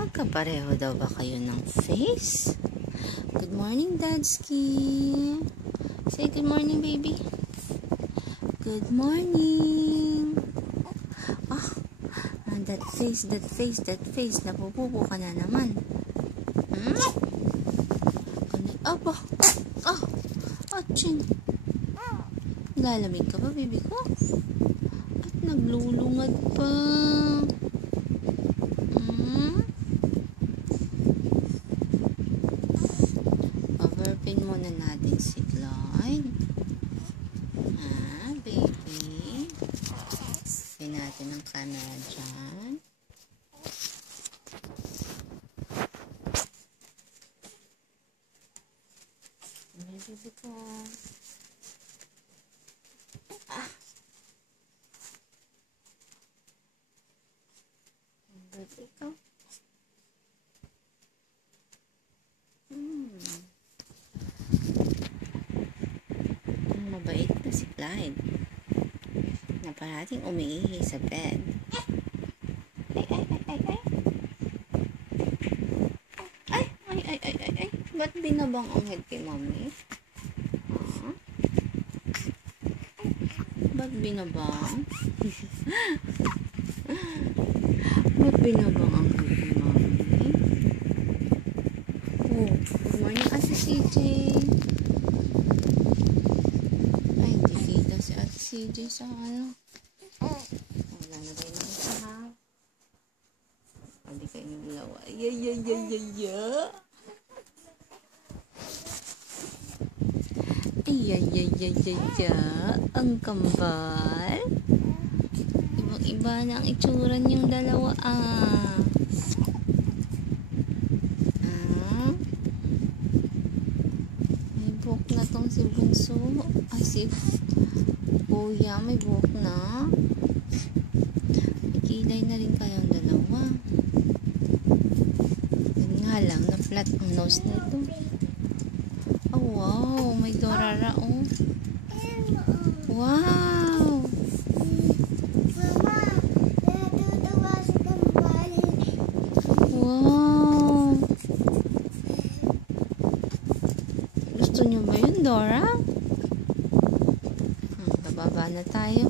Magkapareho daw ba kayo ng face? Good morning, Dadski. Say good morning, baby. Good morning. That face. Napupupo ka na naman. Aba. Chin. Lalamig ka ba, baby ko? At naglulungad pa. Overpin muna natin si Clyde. Baby. Pin natin ang camera dyan. Baby ko. Baby ko. Mabait na si Clyde. Na parating umiihi sa bed. Ay. Ba't binabang ang head kay mommy? Ba't binabang? Ba't binabang ang head kay mommy? Good morning, Ate CJ. Ay, hindi kita si Ate CJ sa ano. Wala na rin ako sa hap. Hindi kayo naglawa. Ang kambal. Ibang-iba na ang itsura niyong dalawa. May buhok na tong si Bunso. Ay, si Kuya, may buhok na. May kilay na rin kayong dalawa. Yan nga lang, na-flat ang nose nito. Wow, may dorara, Wow! Wow! Gusto niyo ba yun, Dora? Bababa na tayo.